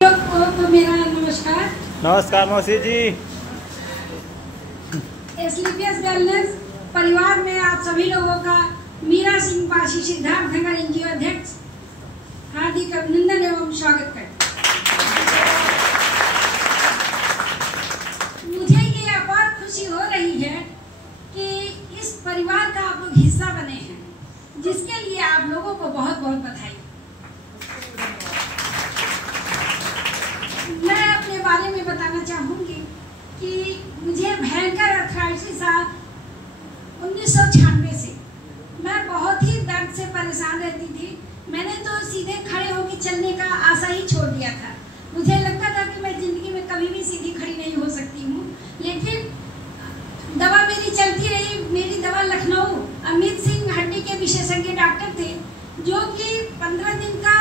तो मेरा नमस्कार। नमस्कार मौसी जी। एसलीपीएस वेलनेस परिवार में आप सभी लोगों का मीरा सिंह पासी सिद्धार्थ नगर एनजीओ अध्यक्ष हार्दिक अभिनंदन एवं स्वागत करते। मुझे ये अपार खुशी हो रही है कि इस परिवार का आप लोग हिस्सा बने हैं, जिसके लिए आप लोगों को बहुत बहुत बधाई। मैं अपने बारे में बताना चाहूँगी कि मुझे भयंकर अर्थराइटिस 1996 से मैं बहुत ही दर्द से परेशान रहती थी। मैंने तो सीधे खड़े होकर चलने का आशा ही छोड़ दिया था। मुझे लगता था कि मैं जिंदगी में कभी भी सीधी खड़ी नहीं हो सकती हूँ, लेकिन दवा मेरी चलती रही। मेरी दवा लखनऊ अमित सिंह हड्डी के विशेषज्ञ डॉक्टर थे, जो कि 15 दिन का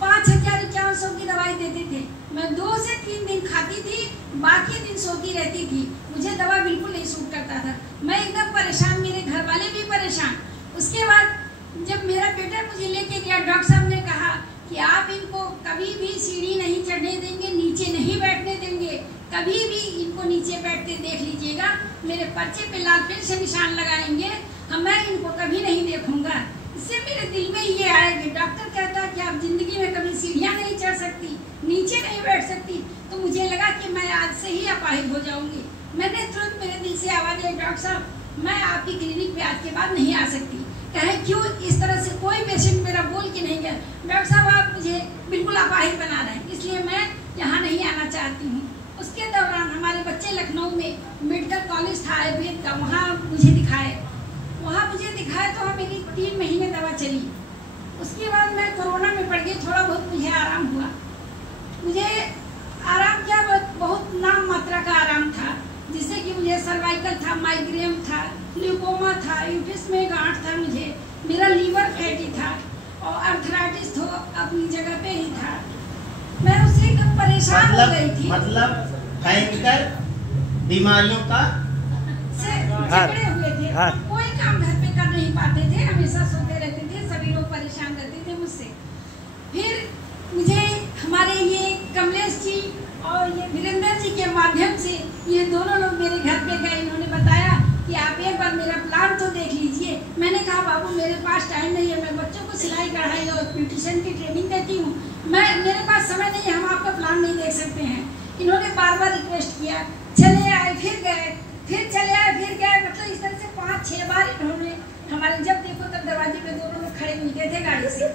5,5100 की दवाई देते थे। मैं 2 से 3 दिन खाती थी, बाकी दिन सोती रहती थी। मुझे दवा बिल्कुल नहीं सूट करता था। मैं एकदम परेशान, मेरे घर वाले भी परेशान। उसके बाद जब मेरा बेटा मुझे लेके गया, डॉक्टर साहब ने कहा कि आप इनको कभी भी सीढ़ी नहीं चढ़ने देंगे, नीचे नहीं बैठने देंगे, कभी भी इनको नीचे बैठते देख लीजिएगा, मेरे पर्चे पे लाल पेन से निशान लगाएंगे, मैं इनको कभी नहीं देखूंगा। इससे मेरे दिल में ये आया कि डॉक्टर कहता कि आप जिंदगी में कभी सीढ़ियाँ नहीं चढ़ सकती, नीचे नहीं बैठ सकती, तो मुझे लगा कि मैं आज से ही अपाहिज हो जाऊंगी। मैंने तुरंत मेरे दिल से आवाज आई, डॉक्टर साहब मैं आपकी क्लिनिक पे आज के बाद नहीं आ सकती। कहे क्यों? इस तरह से कोई पेशेंट मेरा बोल के नहीं गया, डॉक्टर साहब आप मुझे बिल्कुल अपाहिज बना रहे हैं, इसलिए मैं यहाँ नहीं आना चाहती हूँ। उसके दौरान हमारे बच्चे लखनऊ में मेडिकल कॉलेज था आयुर्वेद का, वहाँ मुझे दिखाए तो मेरी 3 महीने दवा चली। उसके बाद मैं कोरोना में पड़ गई, थोड़ा बहुत मुझे आराम हुआ। मुझे आराम क्या, बहुत नाम मात्रा का आराम था, जिससे कि मुझे सर्वाइकल था, माइग्रेन था, ल्यूकोमा था, यूट्रस में गांठ था, मुझे मेरा लीवर फैटी था और अर्थराइटिस तो अपनी जगह पे ही था। मैं उससे एकदम परेशान हो गई थी। मतलब भयंकर बीमारियों का से झगड़े हुए थे। कोई काम घर पे कर नहीं पाते थे, हमेशा सोते रहते थे, सभी लोग परेशान रहते थे मुझसे। फिर मुझे हमारे ये कमलेश जी और ये वीरेंद्र जी के माध्यम से ये दोनों लोग मेरे घर पे गए। इन्होंने बताया कि आप एक बार मेरा प्लान तो देख लीजिए। मैंने कहा बाबू मेरे पास टाइम नहीं है, मैं बच्चों को सिलाई कढ़ाई और ब्यूटिशियन की ट्रेनिंग देती हूँ, मेरे पास समय नहीं है, हम आपका प्लान नहीं देख सकते हैं। इन्होंने बार बार रिक्वेस्ट किया, चले आए, फिर गए, फिर चले आए, फिर गए। मतलब इस तरह से 5-6 बार इन्होंने हमारे, जब देखो तब दरवाजे पे दोनों लोग खड़े मिलते थे गाड़ी से।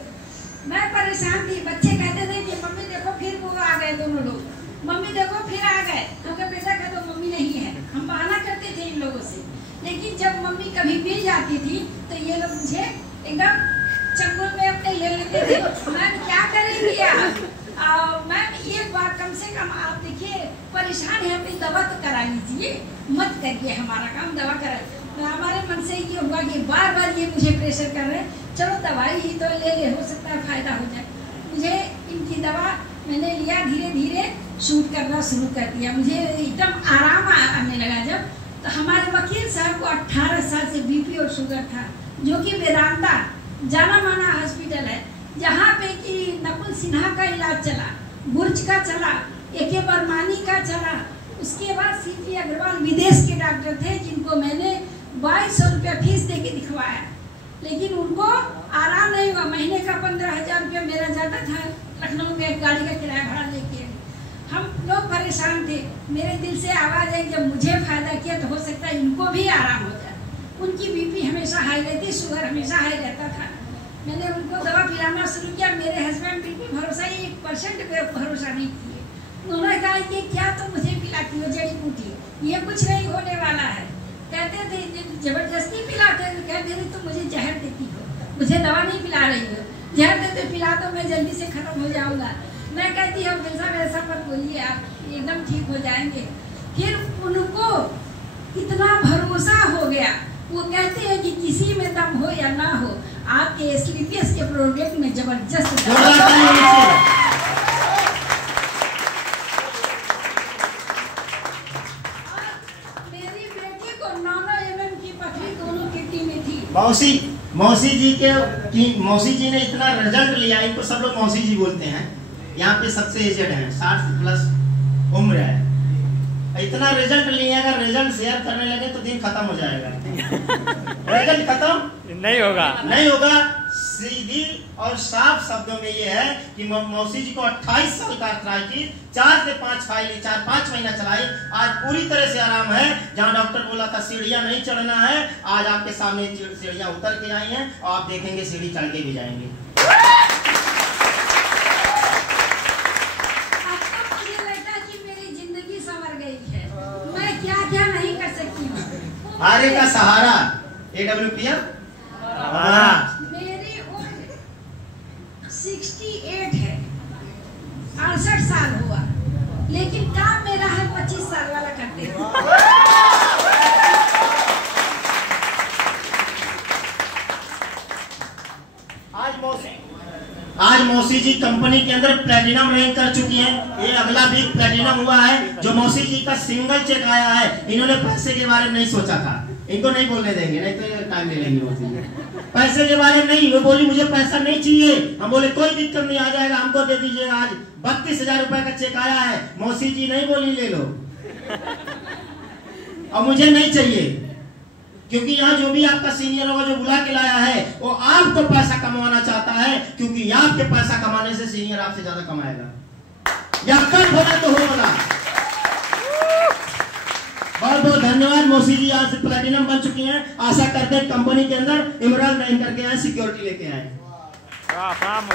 मैं परेशान थी। बच्चे कहते थे कि मम्मी देखो फिर वो आ गए, दोनों लोग, मम्मी देखो फिर आ गए। क्योंकि बेटा का तो मम्मी नहीं है, हम बहाना करते थे इन लोगों से। लेकिन जब मम्मी कभी मिल जाती थी तो ये लोग मुझे एकदम चंगुल में अपने ले लेते थे। मैम क्या करेंगी आप? मैम एक बार कम से कम आप देखिए परेशान है, अपनी दवा तो करा लीजिए, मत करिए हमारा काम, दवा करा। हमारे मन से ये हुआ कि बार बार ये मुझे प्रेशर कर रहे हैं, चलो दवाई ही तो ले ले, हो सकता है फायदा हो जाए। मुझे इनकी दवा मैंने लिया, धीरे धीरे शूट करना शुरू कर दिया, मुझे एकदम आराम आने लगा। जब तो हमारे वकील साहब को 18 साल से बीपी और शुगर था, जो कि वेदांता जाना माना हॉस्पिटल है, जहाँ पे कि नकुल सिन्हा का इलाज चला, बुर्ज का चला, एके बर्मानी का चला। उसके बाद सीटी अग्रवाल विदेश के डॉक्टर थे, जिनको मैंने 2200 रुपया फीस दे के दिखवाया, लेकिन उनको आराम नहीं हुआ। महीने का 15,000 रुपया मेरा जाता था लखनऊ में एक गाड़ी का किराया भाड़ा लेके। हम लोग परेशान थे। मेरे दिल से आवाज़ आई, जब मुझे फायदा किया तो हो सकता है इनको भी आराम हो जाए। उनकी बीपी हमेशा हाई रहती, शुगर हमेशा हाई रहता था। मैंने उनको दवा पिलाना शुरू किया। मेरे हस्बैंड बिल्कुल भरोसा, 1% पे भरोसा नहीं किए। उन्होंने कहा कि क्या तुम मुझे पिलाती हो जड़ी बूटी, ये कुछ नहीं होने वाला है। कहते थे जबरदस्ती पिलाते थे, कहते थे तुम मुझे जहर देती हो, मुझे दवा नहीं पिला रही हो, जहर देते पिला तो मैं जल्दी से खत्म हो जाऊंगा। मैं कहती हूँ दिल साहब ऐसा मत बोलिए, आप एकदम ठीक हो जाएंगे। फिर उनको इतना भरोसा हो गया, वो कहते हैं कि किसी में दम हो या ना हो, आपके एसलीपीएस के प्रोडक्ट में जबरदस्त मौसी जी ने इतना रिजल्ट लिया, इनको सब लोग मौसी जी बोलते हैं। यहाँ पे सबसे एजेड है, 60 प्लस उम्र है। इतना रिजल्ट लिए, अगर रिजल्ट शेयर करने लगे तो दिन खत्म हो जाएगा। रिजल्ट खत्म नहीं होगा, नहीं होगा। सीधी और साफ शब्दों में ये है कि मौसी जी को 28 साल का अर्थराइटिस, 4 से 5 फाइलें 4-5 महीना चलाई, आज पूरी तरह से आराम है। जहां डॉक्टर बोला था सीढ़ियां नहीं चढ़ना है, आज आपके सामने सीढ़ियां उतर के आई हैं और आप देखेंगे सीढ़ी चढ़ के भी जाएंगे। क्या नहीं कर सकती हूँ। आरे का सहारा AWPM। मेरी उम्र 68 है, 68 साल हुआ, लेकिन काम मेरा है 25 साल वाला करते हैं। आज मौसी जी कंपनी के अंदर प्लेटिनम रैंक कर चुकी हैं। ये अगला भी प्लेटिनम हुआ है। जो मौसी जी का सिंगल चेक आया है, इन्होंने पैसे के बारे में नहीं सोचा था। इनको नहीं बोलने देंगे, नहीं तो टाइम ले लेंगे मौसी जी। पैसे के बारे में नहीं, वो बोली मुझे पैसा नहीं चाहिए। हम बोले कोई दिक्कत नहीं, आ जाएगा, हमको दे दीजिएगा। आज 32,000 रुपए का चेक आया है। मौसी जी नहीं बोली ले लो, और मुझे नहीं चाहिए, क्योंकि यहाँ जो भी आपका सीनियर होगा जो बुला के लाया है, वो आपको पैसा कमाना चाहता है, क्योंकि आपके पैसा कमाने से सीनियर आपसे ज्यादा कमाएगा। या कट होना तो होगा। बहुत बहुत धन्यवाद। मौसी जी आज प्लेटिनम बन चुकी हैं। आशा करते हैं कंपनी के अंदर इमरान रैंक करके आए, सिक्योरिटी लेके आए। प्रणाम।